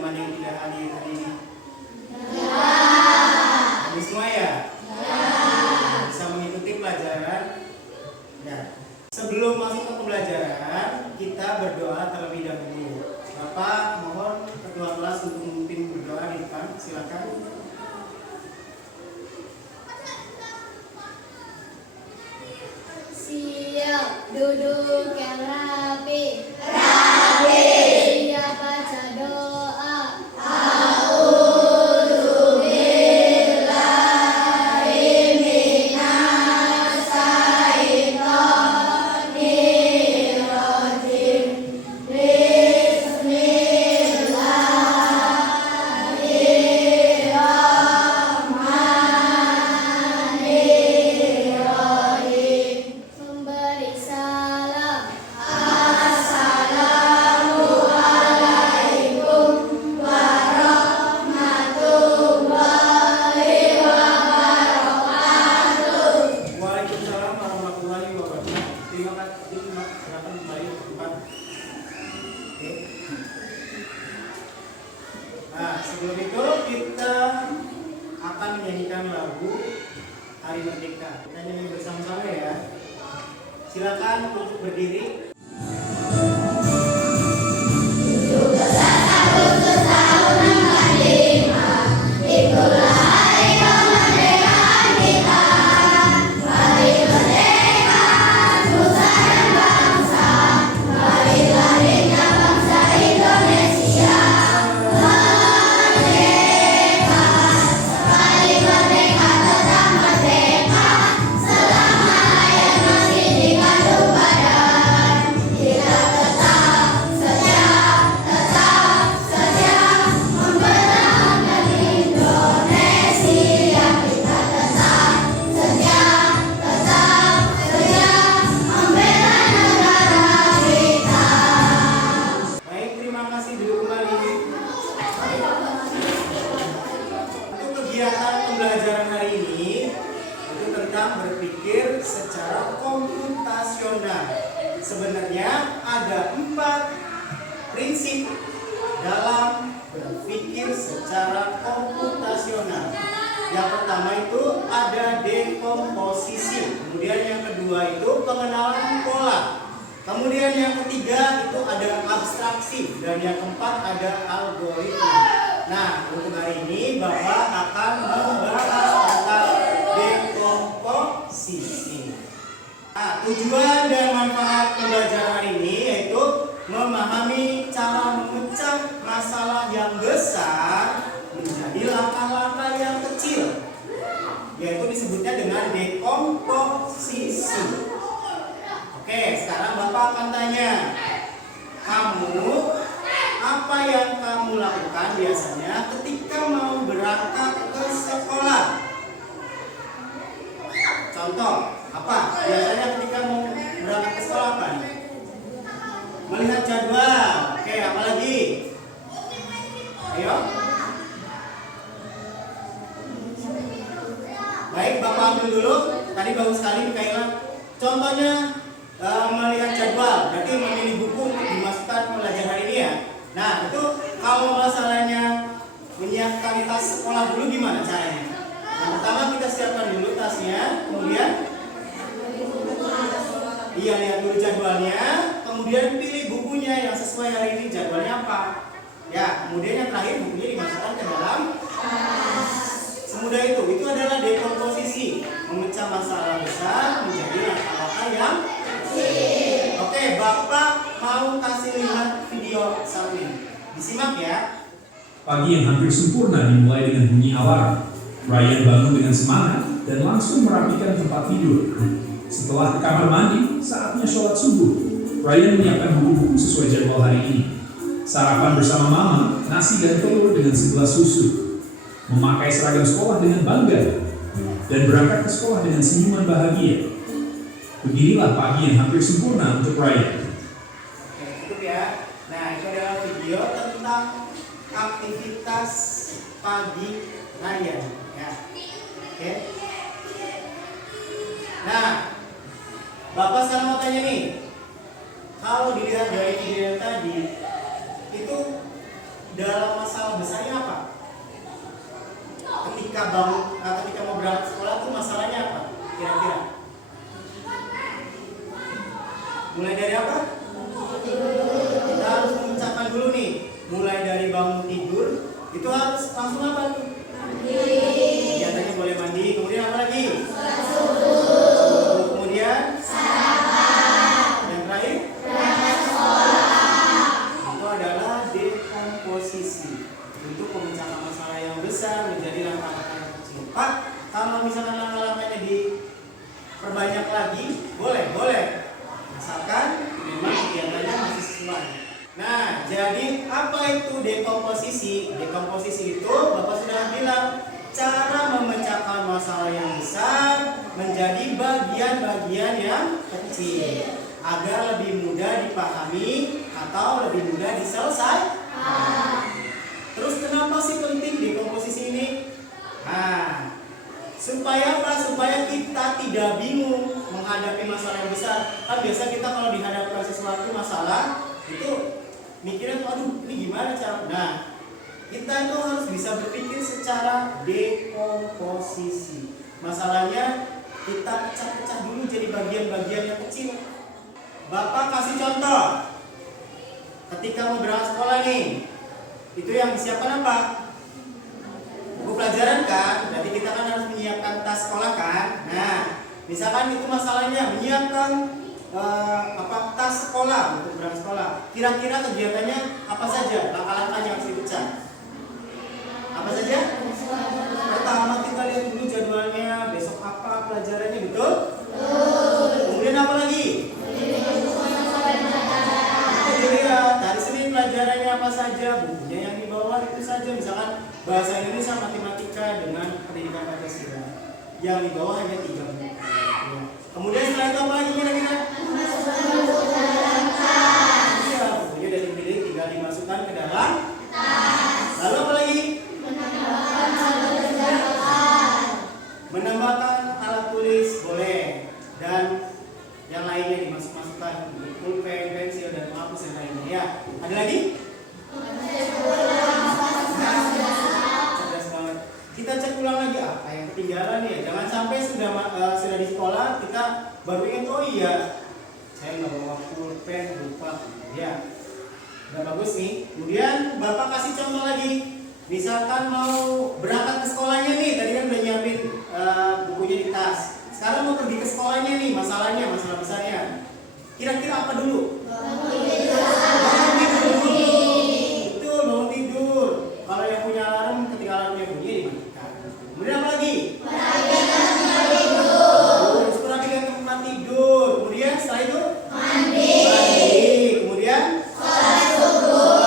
teman yang tidak hadir hari ini? Ya. Ini semua ya? Bisa mengikuti pelajaran? Ya. Sebelum masuk ke pembelajaran, kita berdoa terlebih dahulu. Bapak mohon ketua kelas untuk memimpin berdoa di depan. Silakan. Siap, duduk yang rapi. Siap baca doa. Memberi salam. Waalaikumsalam warahmatullahi wabarakatuh. Terima kasih. Silakan kembali ke tempat. Oke. Nah, sebelum itu kita akan menyanyikan lagu Hari Merdeka. Kita nyanyi bersama-sama ya. Silakan untuk berdiri. Baik, terima kasih dulu kembali. Untuk kegiatan pembelajaran hari ini itu tentang berpikir secara komputasional. Sebenarnya ada 4 prinsip dalam berpikir secara komputasional. Yang pertama itu ada dekomposisi, kemudian yang kedua itu pengenalan pola. Kemudian yang ketiga itu ada abstraksi dan yang keempat ada algoritma. Nah, untuk hari ini Bapak akan membahas tentang dekomposisi. Nah, tujuan dan manfaat pembelajaran hari ini yaitu memahami cara memecah masalah yang besar menjadi langkah-langkah yang kecil, yaitu disebutnya dengan dekomposisi. Oke, sekarang Bapak akan tanya, kamu apa yang kamu lakukan biasanya ketika mau berangkat ke sekolah? Contoh, apa? Biasanya ketika mau berangkat ke sekolah apa? Melihat jadwal. Oke, apa lagi? Ayo. Baik, Bapak ambil dulu. Tadi bagus sekali Mikaela. Contohnya melihat jadwal, berarti memilih buku untuk dimasukkan pelajaran hari ini ya. Nah, itu kalau masalahnya menyiapkan tas sekolah dulu gimana caranya? Yang pertama kita siapkan dulu tasnya, kemudian lihat dulu jadwalnya, kemudian pilih bukunya yang sesuai hari ini jadwalnya apa. Ya, kemudian yang terakhir bukunya dimasukkan ke dalam tas. Semudah itu adalah dekomposisi, memecah masalah besar menjadi langkah-langkah yang kecil. Oke, Bapak mau kasih lihat video satu ini. Disimak ya. Pagi yang hampir sempurna dimulai dengan bunyi alarm. Ryan bangun dengan semangat dan langsung merapikan tempat tidur. Setelah ke kamar mandi, saatnya sholat subuh. Ryan menyiapkan buku-buku sesuai jadwal hari ini. Sarapan bersama mama, nasi dan telur dengan segelas susu. Memakai seragam sekolah dengan bangga. Dan berangkat ke sekolah dengan senyuman bahagia. Beginilah pagi yang hampir sempurna untuk Ryan. Oke, cukup ya. Nah, itu adalah video tentang aktivitas pagi Ryan. Ya. Oke. Nah, Bapak sekarang mau tanya nih. Kalau dilihat dari video tadi, itu dalam masalah besarnya apa? Ketika mau berangkat sekolah tuh masalahnya apa? Kira-kira? Mulai dari apa? Kita harus memecahkan dulu nih. Mulai dari bangun tidur, itu harus langsung apa tuh? Kegiatannya boleh mandi, kemudian apa lagi? Kemudian yang terakhir itu adalah dekomposisi untuk memecahkan masalah yang besar menjadi langkah-langkah yang kecil. Pak, kalau misalkan langkah-langkahnya diperbanyak lagi, boleh, asalkan memang kegiatannya masih sesuai. Nah, jadi apa itu dekomposisi? Dekomposisi itu Bapak sudah bilang, cara memecahkan masalah yang besar menjadi bagian-bagian yang kecil agar lebih mudah dipahami atau lebih mudah diselesaikan. Terus kenapa sih penting dekomposisi ini? Nah, supaya apa? Supaya kita tidak bingung menghadapi masalah yang besar. Kan biasa kita kalau dihadapkan sesuatu masalah itu mikirnya, aduh ini gimana cara? Nah, kita itu harus bisa berpikir secara dekomposisi. Masalahnya kita pecah-pecah dulu jadi bagian-bagian yang kecil. Bapak kasih contoh. Ketika mau berangkat sekolah nih, itu yang disiapkan apa? Buku pelajaran kan? Berarti kita kan harus menyiapkan tas sekolah kan? Nah, misalkan itu masalahnya menyiapkan tas sekolah untuk berangkat sekolah. Kira-kira kegiatannya apa saja? Langkah-langkah yang harus dipecah. Apa saja? Pertama kita lihat dulu jadwalnya, besok apa pelajarannya, betul? Kemudian apa lagi? Dilihat hari Senin pelajarannya apa saja, bukunya yang di bawah itu saja. Misalkan bahasa Indonesia, matematika dengan pendidikan Pancasila. Yang di bawah hanya 3 buku. Kemudian setelah itu apa lagi kira-kira? Iya, bukunya udah dipilih, tinggal dimasukkan ke dalam tas. Lalu apa lagi? Menambahkan alat tulis boleh, dan yang lainnya dimasukkan pulpen, pensil, dan penghapus yang lainnya. Ya, ada lagi? Cerdas banget. Kita cek ulang lagi apa yang ketinggalan ya. Jangan sampai sudah di sekolah kita baru ingat, oh iya saya nggak bawa pulpen, lupa. Ya, udah bagus nih. Kemudian Bapak kasih contoh lagi. Misalkan mau berangkat ke sekolahnya nih, tadi kan udah nyiapin bukunya di tas. Sekarang mau pergi ke sekolahnya nih, masalah besarnya. Kira-kira apa dulu? Bangun tidur. Betul, bangun tidur. Kalau yang punya alarm, ketika alarmnya bunyi dimatikan. Kemudian apa lagi? Terus merapikan tempat tidur. Kemudian setelah itu? Mandi. Kemudian? Sholat subuh.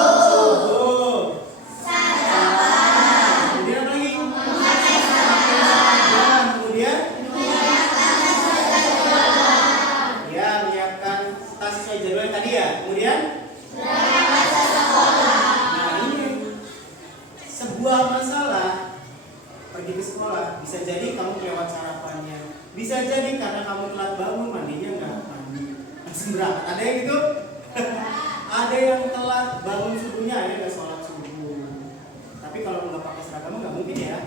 Bisa jadi kamu kelewat sarapannya, bisa jadi karena kamu telat bangun, mandinya nggak mandi, langsung berangkat. Ada yang gitu? Ada yang telat bangun subuhnya, ada yang nggak sholat subuh. Tapi kalau nggak pakai seragam nggak mungkin ya.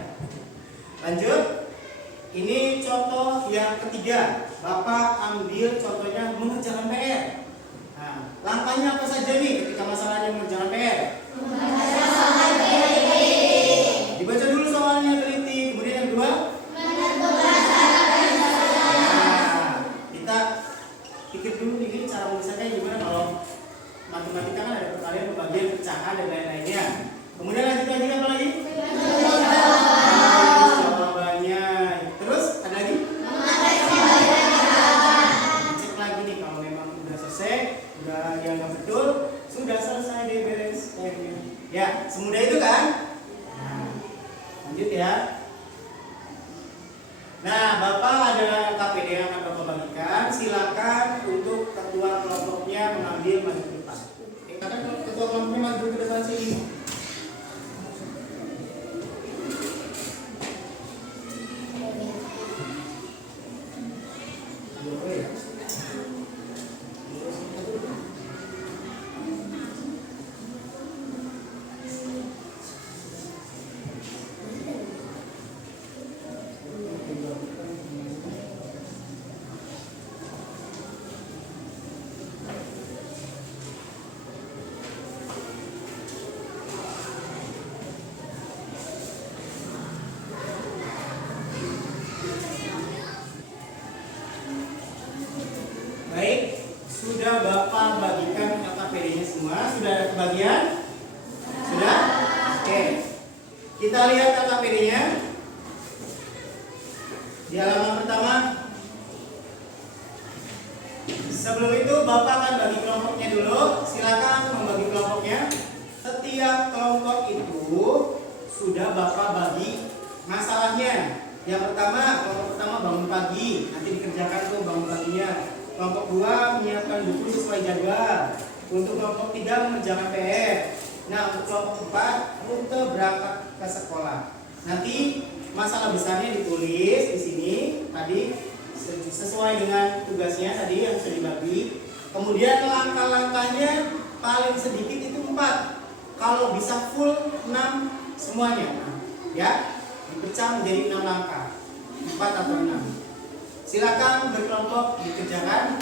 Lanjut, ini contoh yang ketiga. Bapak ambil contohnya mengerjakan PR. Nah, langkahnya apa saja nih ketika masalahnya mengerjakan PR? Dibaca dulu soalnya teliti. Kemudian yang kedua, kita pikir dulu nih cara menyelesaikannya gimana. Kalau matematika kan ada perkalian, pembagian, pecahan dan lain-lainnya. Kemudian lanjut lagi apa lagi? Jawabannya. Terus ada lagi? Cek lagi nih kalau memang udah selesai, udah dianggap betul, sudah selesai deh beres PR-nya. Ya, semudah itu kan? Lanjut ya. Nah, Bapak ada KPD yang akan Bapak bagikan. Silakan untuk ketua kelompoknya mengambil maju ke depan. Katakan ketua kelompoknya maju ke depan sini. Kita lihat LKPD-nya. Di halaman pertama. Sebelum itu Bapak akan bagi kelompoknya dulu. Silakan membagi kelompoknya. Setiap kelompok itu sudah Bapak bagi masalahnya. Yang pertama, kelompok pertama bangun pagi, nanti dikerjakan tuh bangun paginya. Kelompok 2 menyiapkan buku sesuai jadwal. Untuk kelompok 3 mengerjakan PR. Nah, untuk kelompok 4 rute berangkat ke sekolah. Nanti masalah besarnya ditulis di sini tadi sesuai dengan tugasnya tadi yang sudah dibagi. Kemudian langkah-langkahnya paling sedikit itu 4. Kalau bisa full 6 semuanya. Ya. Dipecah menjadi 6 langkah, 4 atau 6. Silakan berkelompok dikerjakan.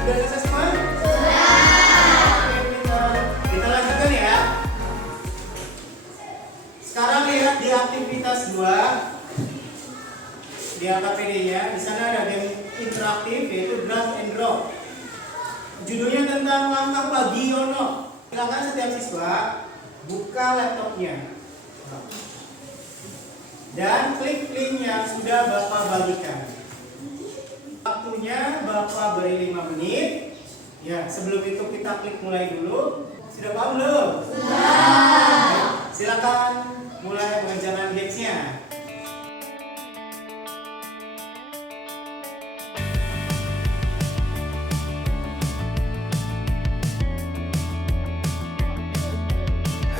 Sudah selesai semua? Sudah. Kita lanjutkan ya. Sekarang lihat di aktivitas 2 di LKPD-nya. Di sana ada game interaktif yaitu draft and drop. Judulnya tentang langkah pagi Yono. Silakan setiap siswa buka laptopnya dan klik link yang sudah Bapak bagikan. Waktunya Bapak beri 5 menit. Ya, sebelum itu kita klik mulai dulu. Sudah paham belum? Sudah. Silakan mulai mengerjakan games-nya.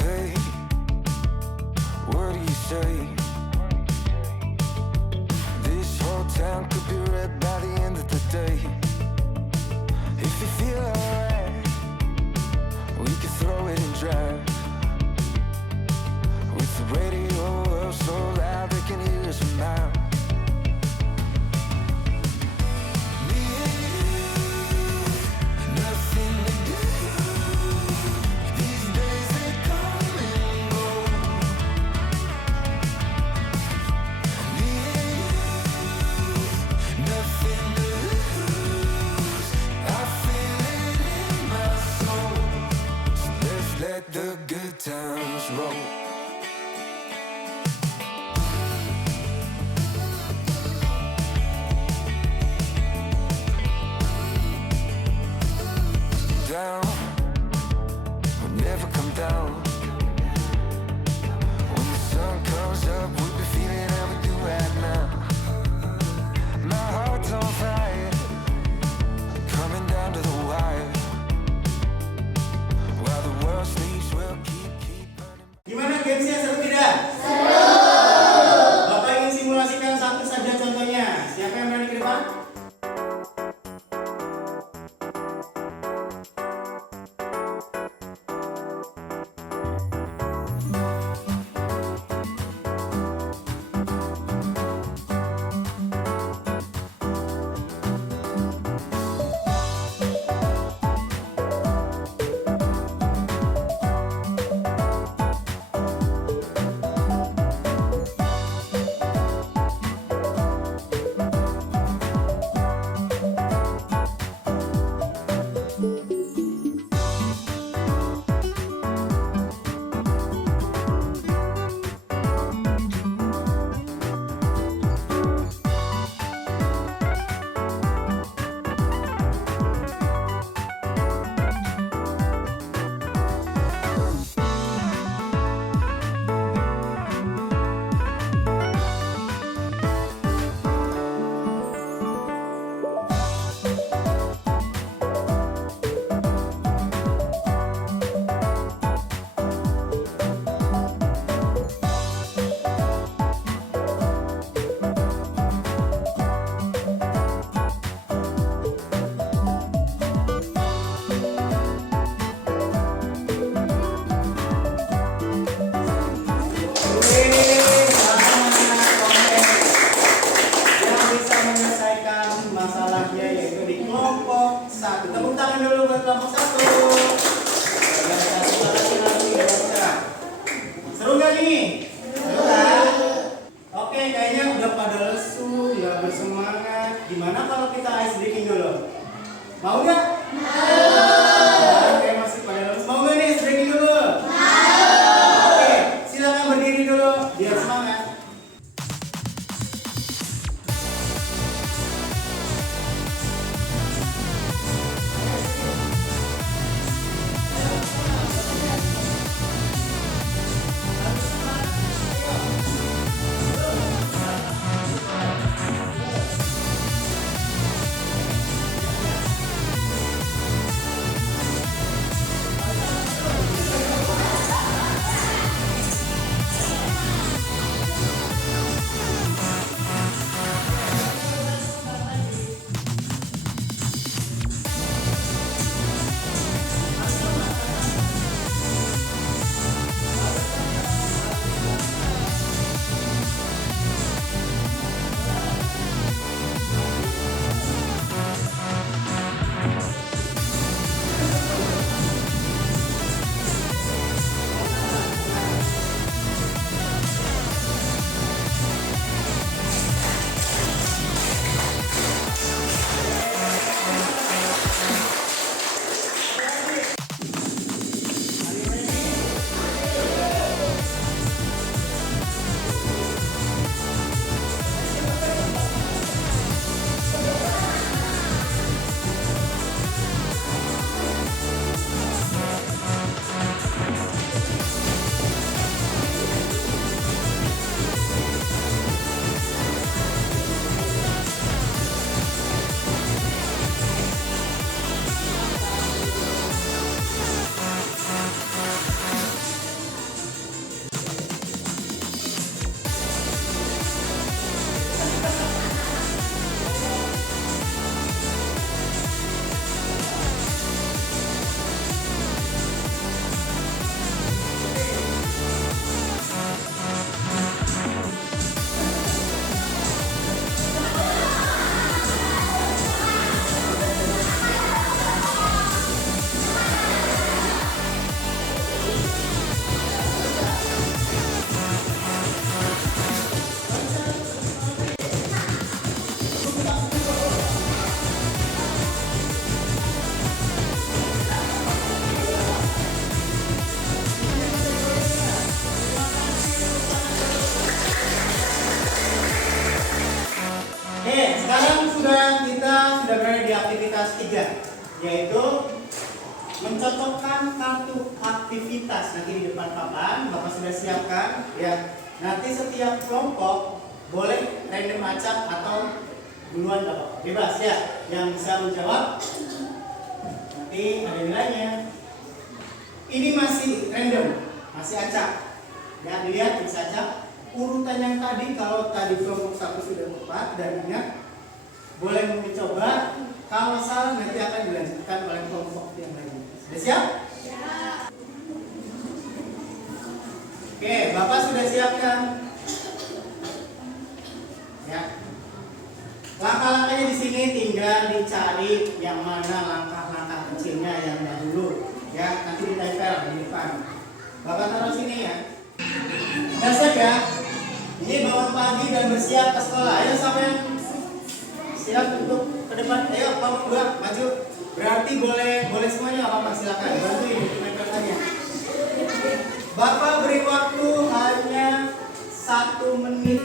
Hey, what do you say? This whole town could be red by the end of the day. If you feel alright, we could throw it and drive. With the radio up so loud they can hear us from miles. Me and you, nothing to do. These days they come and go. Me and you, nothing to lose. I feel it in my soul. So let's let the good times roll. Down, we'll never come down. When the sun comes up, we'll be feeling how we do right now. My heart's on fire, coming down to the wire. While the world sleeps, we'll keep running. Gimana nih? Belum kan? Oke, kayaknya udah pada lesu, nggak bersemangat. Gimana kalau kita ice breaking dulu? Mau nggak? Oke, masih pada lemes. Mau nggak nih ice breaking dulu? Oke, silakan berdiri dulu biar semangat. Kita sudah berada di aktivitas 3, yaitu mencocokkan kartu aktivitas. Nanti di depan papan Bapak sudah siapkan ya. Nanti setiap kelompok boleh random acak atau duluan Bapak. Bebas ya. Yang bisa menjawab nanti ada nilainya. Ini masih random, masih acak. Ya, dilihat bisa acak. Urutan yang tadi, kalau tadi kelompok 1 sudah tepat, dan ingat boleh mencoba, kalau salah nanti akan dilanjutkan oleh kelompok yang lain. Sudah siap? Ya. Oke, Bapak sudah siapkan? Ya. Langkah-langkahnya di sini tinggal dicari yang mana langkah-langkah kecilnya yang dahulu. Ya, nanti ditempel di depan. Bapak taruh sini ya. Sudah siap ya? Ini bangun pagi dan bersiap ke sekolah. Ayo sampai siap untuk ke depan. Ayo kelompok 2 maju. Berarti boleh semuanya nggak apa-apa, silakan bantuin menempelkannya. Bapak beri waktu hanya 1 menit.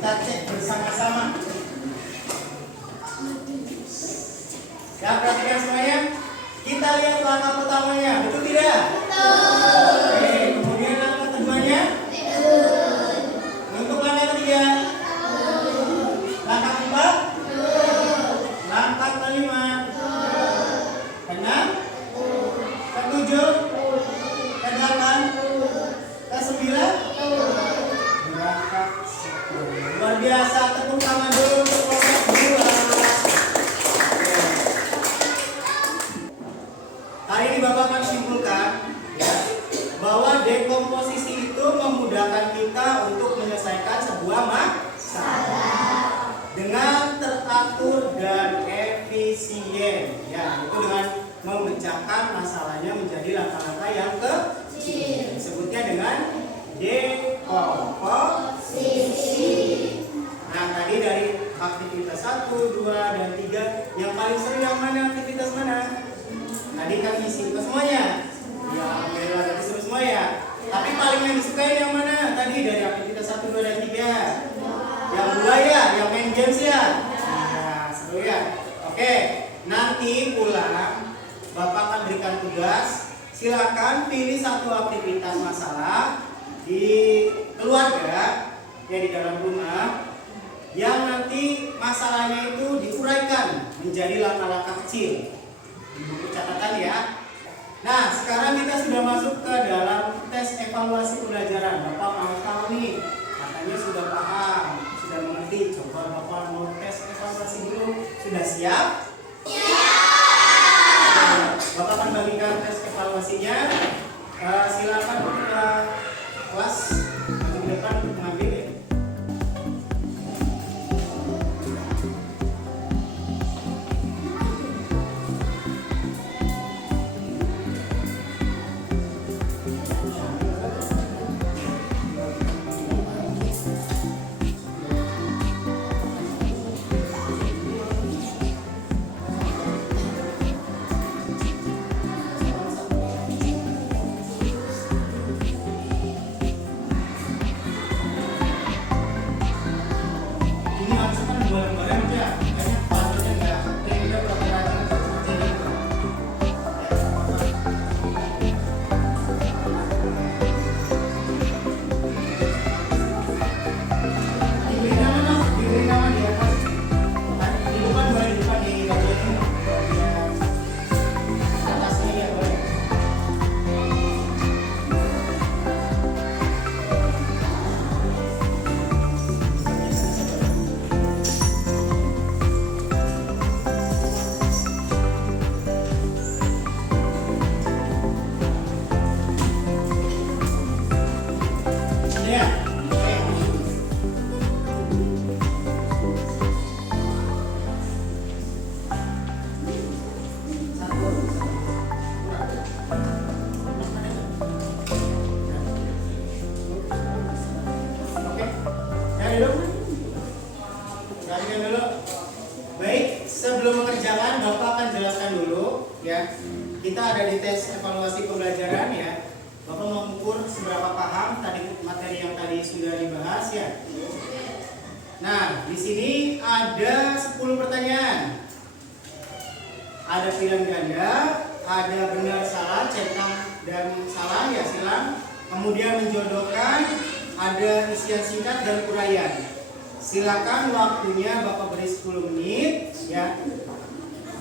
Kita cek bersama-sama. Ya, perhatikan semuanya. Kita lihat langkah pertamanya, betul tidak? Betul. Oke. dekomposisi itu memudahkan kita untuk menyelesaikan sebuah masalah dengan teratur dan efisien. Ya, itu dengan memecahkan masalahnya menjadi langkah-langkah yang kecil. Sebutnya dengan dekomposisi. Nah, tadi dari aktivitas 1, 2, dan 3, yang paling seru yang mana? Aktivitas mana? Tadi kan isi ke semuanya. Ya, alhamdulillah tadi seru semua ya. Tapi paling yang disukai yang mana? Tadi dari aktivitas 1, 2, dan 3. Yang 2 ya, yang main games ya. Nah, seru ya. Oke, nanti pulang Bapak akan berikan tugas. Silakan pilih satu aktivitas masalah di keluarga ya, di dalam rumah, yang nanti masalahnya itu diuraikan menjadi langkah-langkah kecil di buku catatan ya. Nah, sekarang kita sudah masuk ke dalam tes evaluasi pembelajaran. Bapak mau tahu nih, katanya sudah paham, sudah mengerti. Coba Bapak mau tes evaluasi dulu. Sudah siap? Bapak akan bagikan tes evaluasinya. Silakan ke kelas maju ke depan untuk mengambil ya. Ini harusnya kan dua lembaran aja, kayaknya pasalnya enggak. Kira-kira berapa rajin seperti itu? Diberi nama di atas. Di depan boleh, di depan di bagian ini. Atasnya ya boleh. Ya, oke. Oke, cari dulu. Carikan dulu. Baik, sebelum mengerjakan, Bapak akan jelaskan dulu ya. Kita ada di tes evaluasi pembelajaran ya. Bapak mengukur seberapa paham tadi materi yang tadi sudah dibahas ya. Nah, di sini ada 10 pertanyaan. Ada pilihan ganda, ada benar salah, centang dan salah ya silang. Kemudian menjodohkan, ada isian singkat dan uraian. Silakan waktunya Bapak beri 10 menit ya.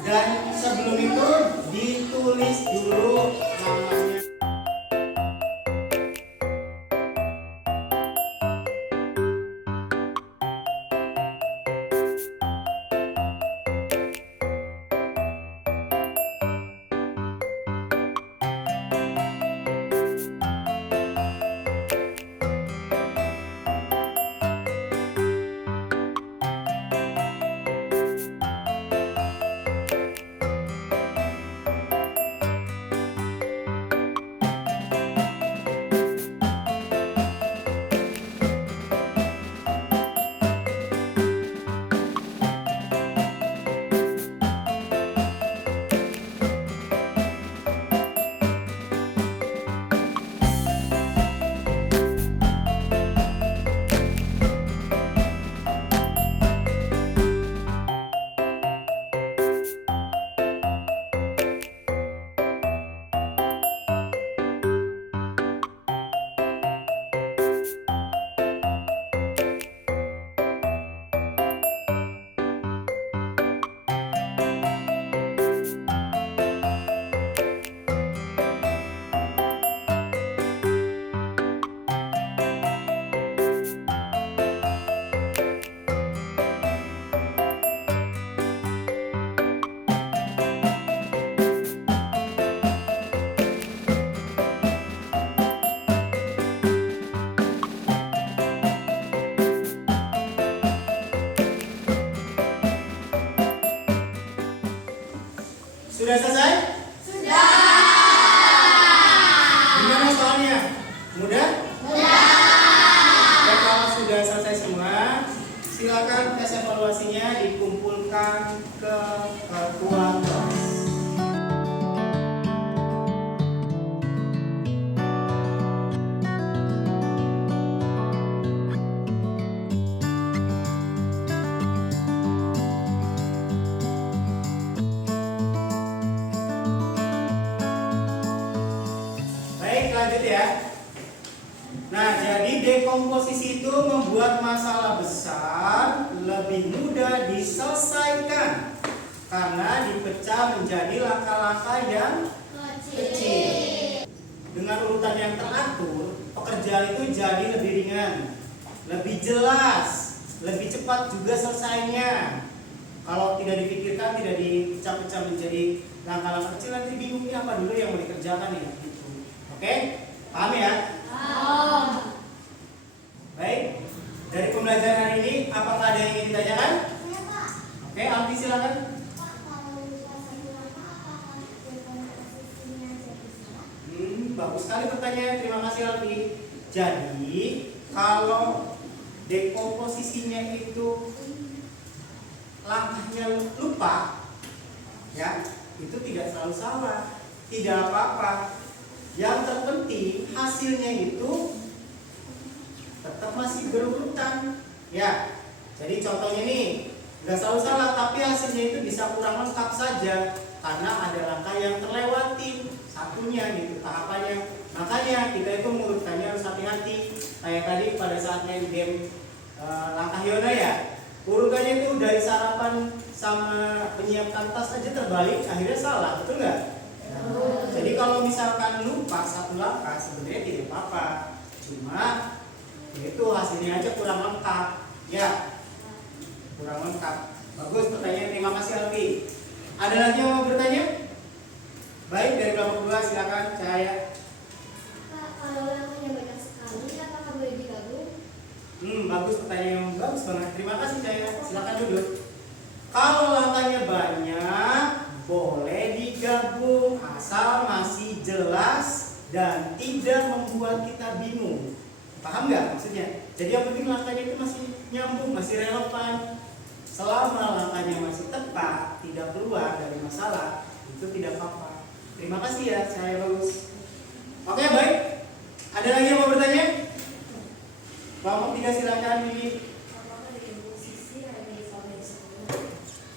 Dan sebelum itu ditulis dulu namanya. Sudah selesai? Sudah. Gimana soalnya? Mudah? Dan kalau sudah selesai semua, silakan tes evaluasinya dikumpulkan ke ruang kelas. Baik, lanjut ya. Nah, jadi dekomposisi itu membuat masalah besar lebih mudah diselesaikan karena dipecah menjadi langkah-langkah yang kecil. Dengan urutan yang teratur, pekerjaan itu jadi lebih ringan, lebih jelas, lebih cepat juga selesainya. Kalau tidak dipikirkan, tidak dipecah-pecah menjadi langkah-langkah kecil, nanti bingung ini apa dulu yang mau dikerjakan ya. Gitu. Oke, paham ya? Baik, dari pembelajaran hari ini apakah ada yang ingin ditanyakan? Oke, Alfi silakan. Bagus sekali pertanyaan, terima kasih Alfi. Jadi, kalau dekomposisinya itu langkahnya lupa, ya, itu tidak selalu salah, tidak apa-apa. Yang terpenting hasilnya itu tetap masih berurutan, ya. Jadi contohnya nih, nggak selalu salah, tapi hasilnya itu bisa kurang lengkap saja karena ada langkah yang terlewati satunya gitu tahapannya. Makanya kita itu mengurutkannya harus hati-hati. Kayak tadi pada saat main game langkah Yona ya, urutannya itu dari sarapan sama penyiapkan tas aja terbalik, akhirnya salah, betul nggak? Jadi kalau misalkan lupa satu langkah sebenarnya tidak apa-apa, cuma itu hasilnya aja kurang lengkap, ya, kurang lengkap. Bagus pertanyaan, terima kasih Alfi. Ada lagi yang mau bertanya? Baik, dari kelompok 2 silakan Cahaya. Pak, kalau langkahnya banyak sekali, apakah boleh digabung? Bagus, pertanyaan yang bagus banget. Terima kasih Cahaya. Silakan duduk. Kalau langkahnya banyak, boleh digabung asal masih jelas dan tidak membuat kita bingung. Paham nggak maksudnya? Jadi yang penting langkahnya itu masih nyambung, masih relevan. Selama langkahnya masih tepat, tidak keluar dari masalah, itu tidak apa-apa. Terima kasih ya, saya bagus. Oke, baik. Ada lagi yang mau bertanya? Kelompok 3 silakan Bibi.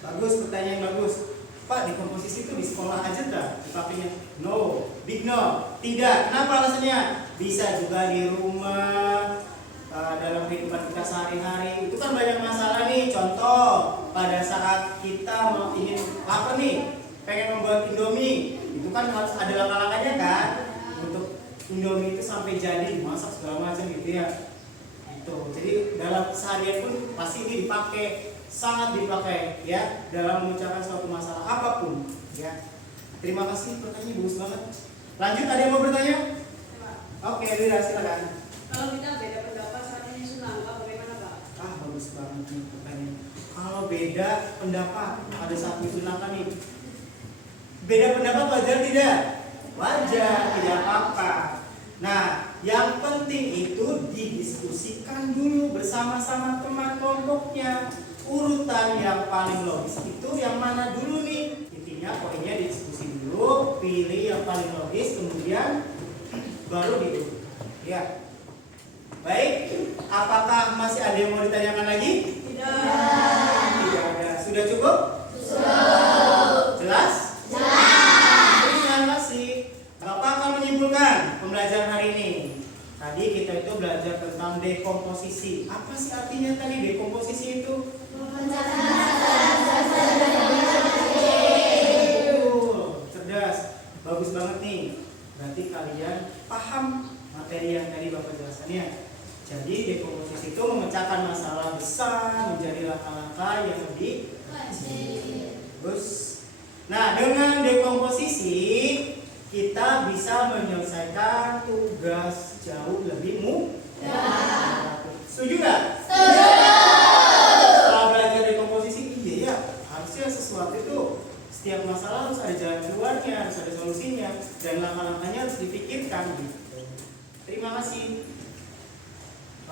Bagus, pertanyaan bagus. Pak, dekomposisi itu di sekolah aja dah dipakainya? No, big no. Tidak. Kenapa alasannya? Bisa juga di rumah, dalam kehidupan kita sehari-hari. Itu kan banyak masalah nih. Contoh, pada saat kita ingin lapar nih, pengen membuat Indomie, itu kan harus ada langkah-langkahnya kan? Untuk Indomie itu sampai jadi dimasak segala macam gitu ya. Gitu. Jadi dalam seharian pun pasti ini dipakai. Sangat dipakai ya dalam memecahkan suatu masalah apapun ya. Terima kasih, pertanyaan bagus banget. Lanjut, ada yang mau bertanya? Oke, Lira silakan. Kalau kita beda pendapat saat menyusun langkah, bagaimana Pak? Bagus banget nih pertanyaan. Kalau beda pendapat pada saat menyusun langkah nih, beda pendapat wajar tidak? Wajar, tidak apa-apa. Nah, yang penting itu didiskusikan dulu bersama-sama teman kelompoknya. Urutan yang paling logis itu yang mana dulu nih? Intinya poinnya didiskusi dulu, pilih yang paling logis, kemudian baru diurut. Ya. Baik, apakah masih ada yang mau ditanyakan lagi? Tidak ada. Sudah cukup? Jelas? Terima kasih. Bapak akan menyimpulkan pembelajaran hari ini. Tadi kita itu belajar tentang dekomposisi. Apa sih artinya tadi dekomposisi itu? Cerdas, bagus banget nih. Berarti kalian paham materi yang tadi Bapak jelaskan ya. Jadi dekomposisi itu memecahkan masalah besar menjadi langkah-langkah yang lebih kecil. Terus, nah dengan dekomposisi kita bisa menyelesaikan tugas jauh lebih mudah. Setuju nggak? Setelah belajar dekomposisi, iya ya, harusnya sesuatu itu setiap masalah harus ada jalan jawabannya, harus ada solusinya, dan langkah-langkahnya harus dipikirkan gitu. Terima kasih.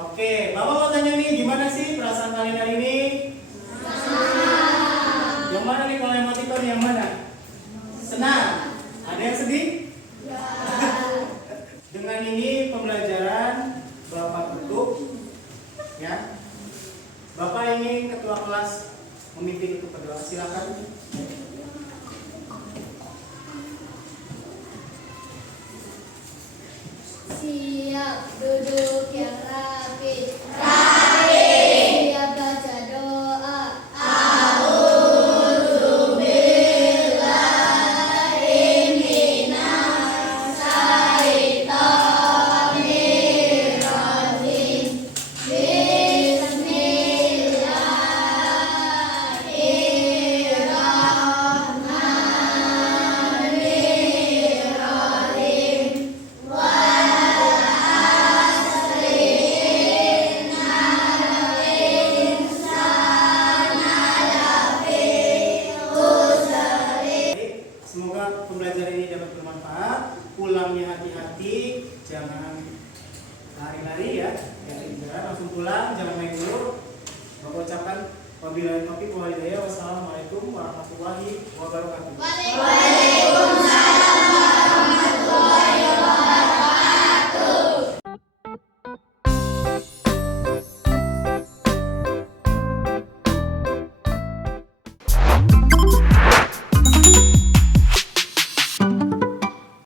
Oke, Bapak mau tanya nih, gimana sih perasaan kalian hari ini? Yang mana nih kalau emoticon yang mana? Senang. Ada yang sedih? Dengan ini pembelajaran Bapak tutup, ya. Bapak ingin ketua kelas memimpin untuk berdoa. Silakan. Siap duduk yang rapi. Siap baca doa. Semoga pembelajaran ini dapat bermanfaat. Pulangnya hati-hati, jangan lari-lari ya. Langsung pulang, jangan main dulu. Bapak ucapkan wabillahi taufiq wal hidayah. Wassalamualaikum warahmatullahi wabarakatuh. Waalaikumsalam.